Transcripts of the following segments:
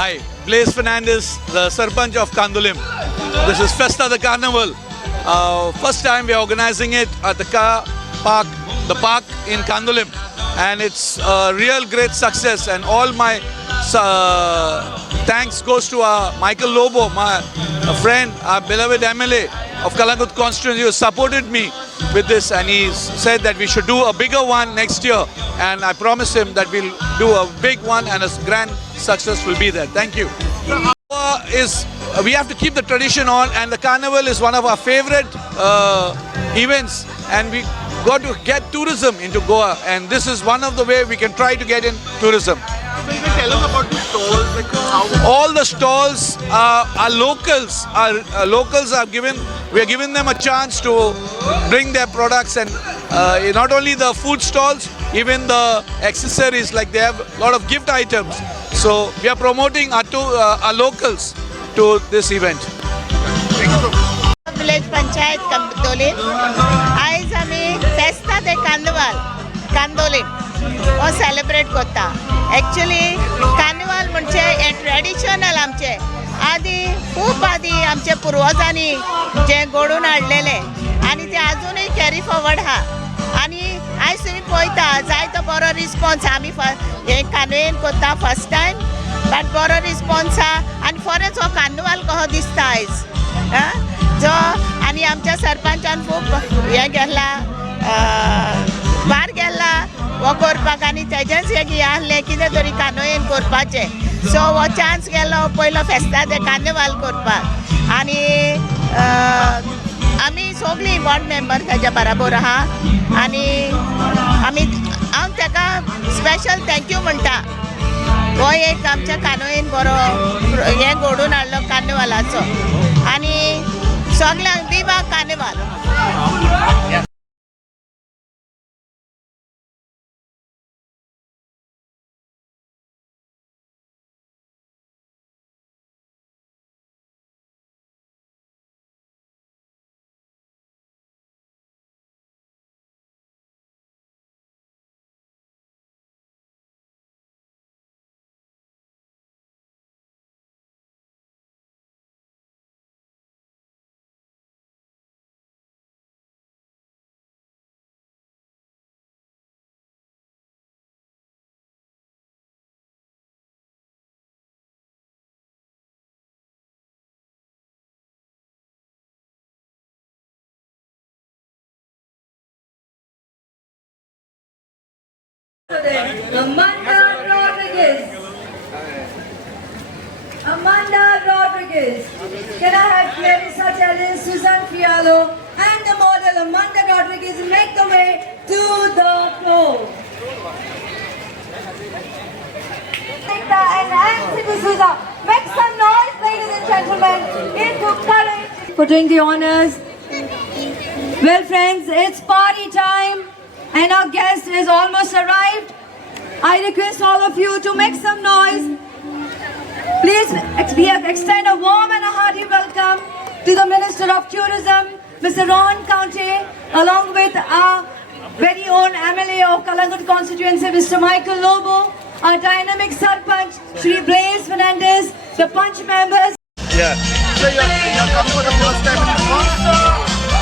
Hi, Blaise Fernandez, the Sarpanch of Kandulim. This is Festa the Carnival. First time we are organizing it at the park in Kandulim, and it's a real great success. And all my thanks goes to Michael Lobo, my friend, our beloved MLA of Kalangut constituency, who supported me with this, and he said that we should do a bigger one next year, and I promised him that we'll do a big one and a grand success will be there. Thank you. We have to keep the tradition on, and the carnival is one of our favorite events, and we got to get tourism into Goa, and this is one of the way we can try to get in tourism. So you can tell us about the stalls, like how... All the stalls are locals. Our locals are given. We are giving them a chance to bring their products, and not only the food stalls, even the accessories. Like they have a lot of gift items. So we are promoting our locals to this event. Village Panchayat Kandolim. आयज आमी फेस्ता दे carnival Candolim हो celebrate करता. Actually carnival म्हणजे हे traditional आमचे खूब आदी आमचे पुर्वजांनी जे घडोवन हाडलेले आनी ते आजुनूय कॅरी फॉरवर्ड आहा. आनी आयज तुमी पळयता जायतो बरो रिस्पॉन्स आमी हे कानवेन करता फर्स्ट टायम, बट बरो रिस्पॉन्स आहा आनी खरेंच हो कार्निवाल कसो दिसता आयज जो. आनी आमच्या सरपंचान खूब हे गेला भार गेला हो करपाक, आनी तेजेच एक हे आहलें कितें तरी कानोयेन करपाचें. सो हो चान्स गेलो पयलो फेस्ता ते कार्निवाल करपाक, आनी आमी सगळीं वॉर्ड मेंबर तेज्या बराबर आहा. आनी हांव ताका स्पेशल थँक्यू म्हणटा. हो एक आमच्या कानोयेन बरो हे घडोवन हाडलो कार्निवालाचो, आनी सगळ्यांक विवा carnival. Amanda Rodriguez. Can I have Clarissa Tellin, Susan Fialo, and the model Amanda Rodriguez make the way to the floor? And Nancy D'Souza. Make some noise, ladies and gentlemen. Into courage. For doing the honors. Well, friends, it's party time, and our guest has almost arrived. I request all of you to make some noise. Please extend a warm and a hearty welcome to the Minister of Tourism, Mr. Ron County, along with our very own MLA of Kalangut constituency, Mr. Michael Lobo, our dynamic Sarpanch, Shri Blaise Fernandez, the Punch members. Yeah. So you're coming for the first time in Goa?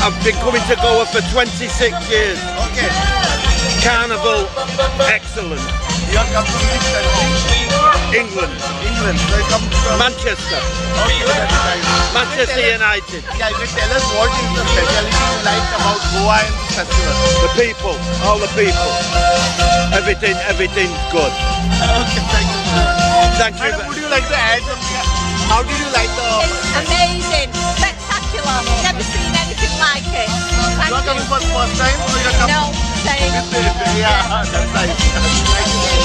I've been coming to Goa for 26 years. Okay. Carnival, excellent. You're coming from which country? England, England. So you come from... Manchester, Okay, that's nice. Manchester United. Yeah, you can tell us what is the speciality you like about Goa and this festival? The people, all the people. Everything's good. Okay, thank you. Thank you. Madam, would you like to add something? How did you like the... Amazing, spectacular, never seen anything like it. You are coming for the first time or you're coming... No, same. Yeah, that's nice.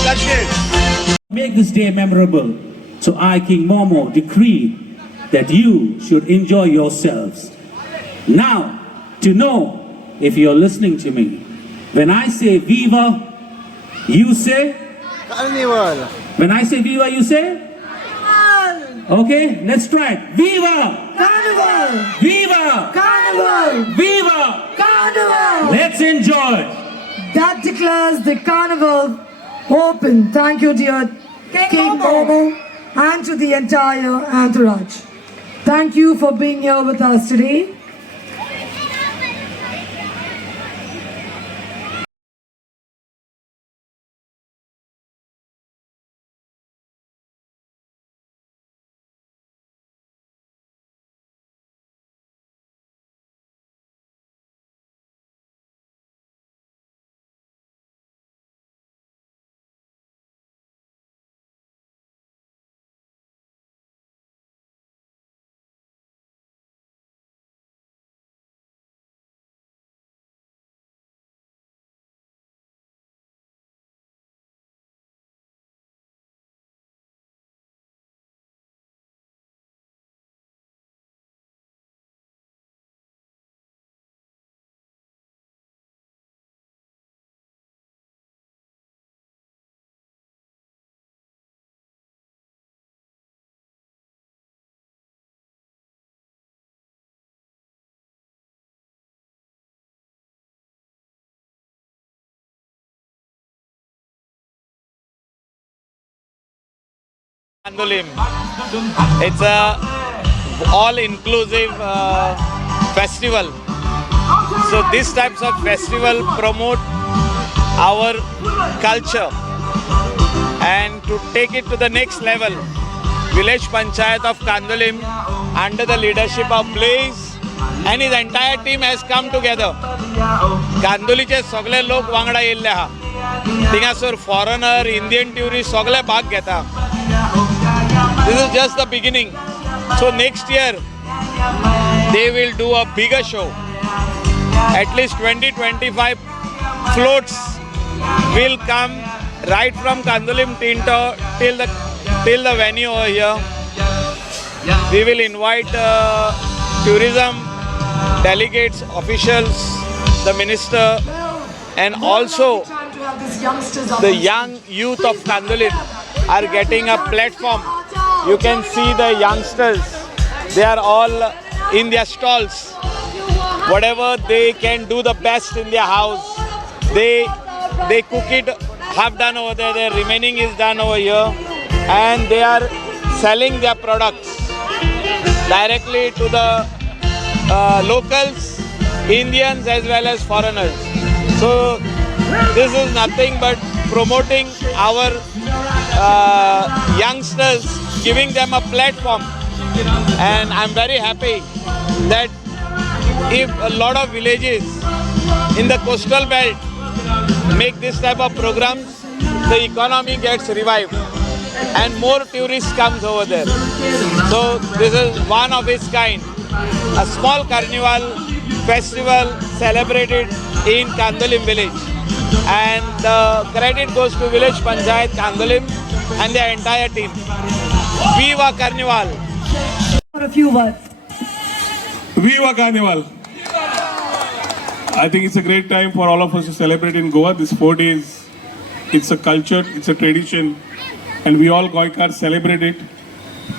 Thank you. Make this day memorable. So I, King Momo, decree that you should enjoy yourselves. Now, to know if you're listening to me, when I say Viva, you say? Carnival. When I say Viva, you say? Okay, let's try it. Viva! Carnival! Viva! Carnival! Viva! Carnival! Let's enjoy. That declares the carnival open. Thank you, dear King Momo. and to the entire entourage. Thank you for being here with us today. Kandolim. It's a all-inclusive festival. So these types of festival promote our culture, and to take it to the next level, Village Panchayat of Kandolim under the leadership of Blaze and his entire team has come together. कांदोलीचे सगळे लोक वांगडा येयल्ले आहा. थिंगासर foreigner, Indian tourist सगळे भाग घेता. This is just the beginning. So next year they will do a bigger show. At least 20-25 floats will come right from Kandolim till the venue over here. We will invite tourism delegates, officials, the minister, and also the young youth of Kandolim are getting a platform. You can see the youngsters, they are all in their stalls. Whatever they can do the best in their house, they cook it, half done over there, the remaining is done over here, and they are selling their products directly to the locals, Indians as well as foreigners. So this is nothing but promoting our youngsters, giving them a platform, and I'm very happy that if a lot of villages in the coastal belt make this type of programs, the economy gets revived and more tourists comes over there. So this is one of its kind, a small carnival festival celebrated in Kandolim village, and the credit goes to Village Panchayat Kandolim and the entire team. Viva Carnival! For a few words. Viva Carnival! I think it's a great time for all of us to celebrate in Goa. This 4 days, it's a culture, it's a tradition, and we all Goikars celebrate it.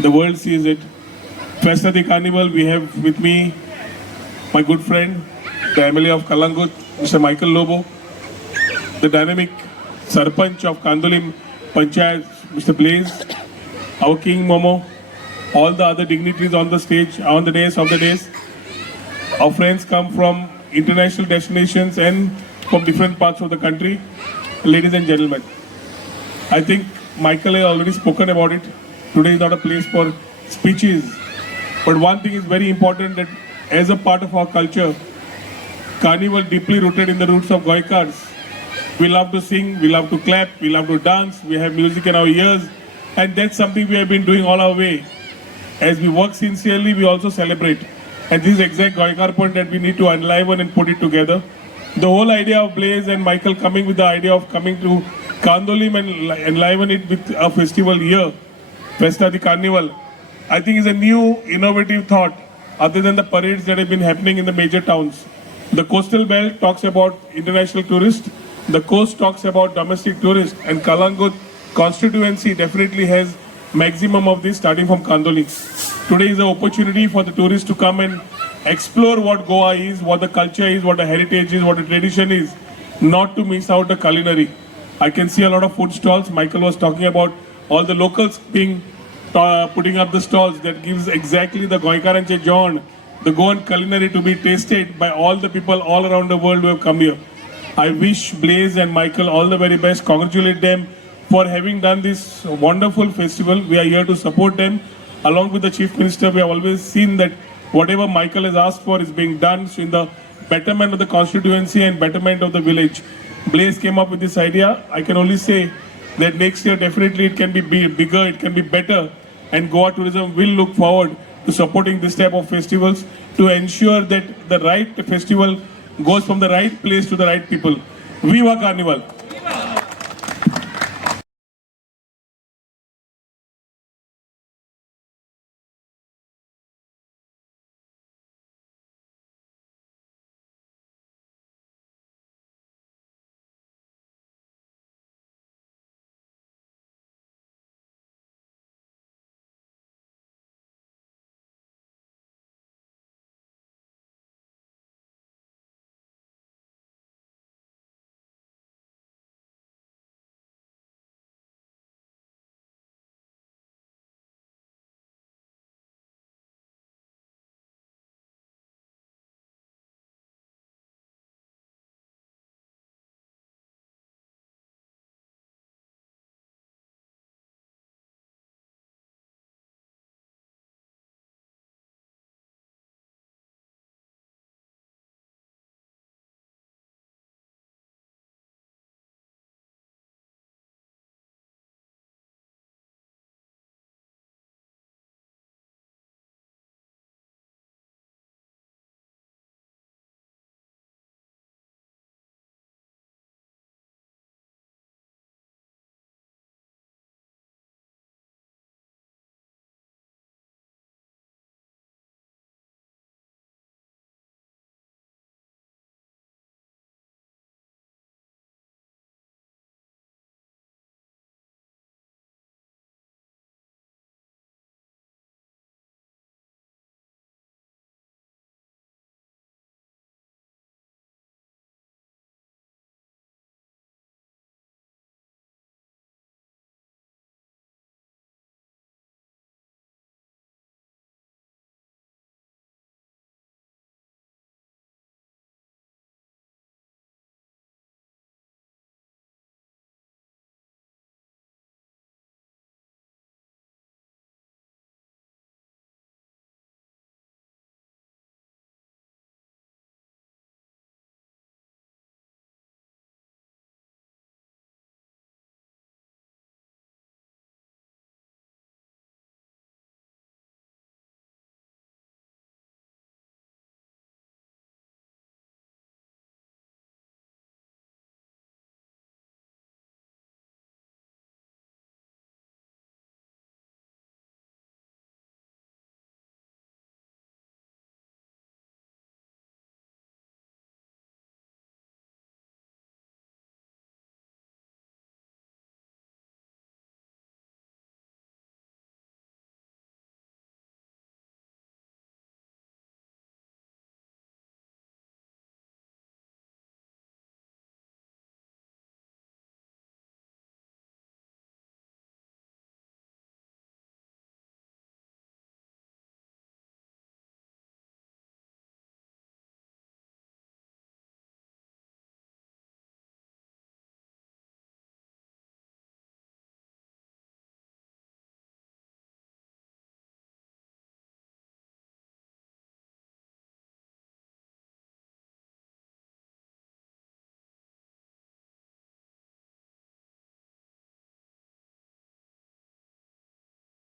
The world sees it. Festa de Carnival, we have with me my good friend, the MLA of Kalangut, Mr. Michael Lobo, the dynamic Sarpanch of Kandolim Panchayat, Mr. Blaze, our King Momo, all the other dignitaries on the stage, on the days of the days. Our friends come from international destinations and from different parts of the country. Ladies and gentlemen, I think Michael has already spoken about it. Today is not a place for speeches, but one thing is very important, that as a part of our culture, Carnival deeply rooted in the roots of Goikars. We love to sing, we love to clap, we love to dance, we have music in our ears, and that's something we have been doing all our way. As we work sincerely, we also celebrate. And this is exact Goikar point that we need to enliven and put it together. The whole idea of Blaze and Michael coming with the idea of coming to Kandolim and enliven it with a festival here, Festa de Carnival, I think is a new innovative thought other than the parades that have been happening in the major towns. The coastal belt talks about international tourists, the coast talks about domestic tourists, and Kalangut constituency definitely has maximum of this starting from Kandolim. Today is an opportunity for the tourists to come and explore what Goa is, what the culture is, what the heritage is, what the tradition is, not to miss out the culinary. I can see a lot of food stalls. Michael was talking about all the locals being putting up the stalls that gives exactly the Goikaranche John, the Goan culinary to be tasted by all the people all around the world who have come here. I wish Blaze and Michael all the very best. Congratulate them for having done this wonderful festival. We are here to support them. Along with the Chief Minister, we have always seen that whatever Michael has asked for is being done. So in the betterment of the constituency and betterment of the village, Blaze came up with this idea. I can only say that next year definitely it can be bigger, it can be better, and Goa Tourism will look forward to supporting this type of festivals to ensure that the right festival goes from the right place to the right people. Viva Carnival!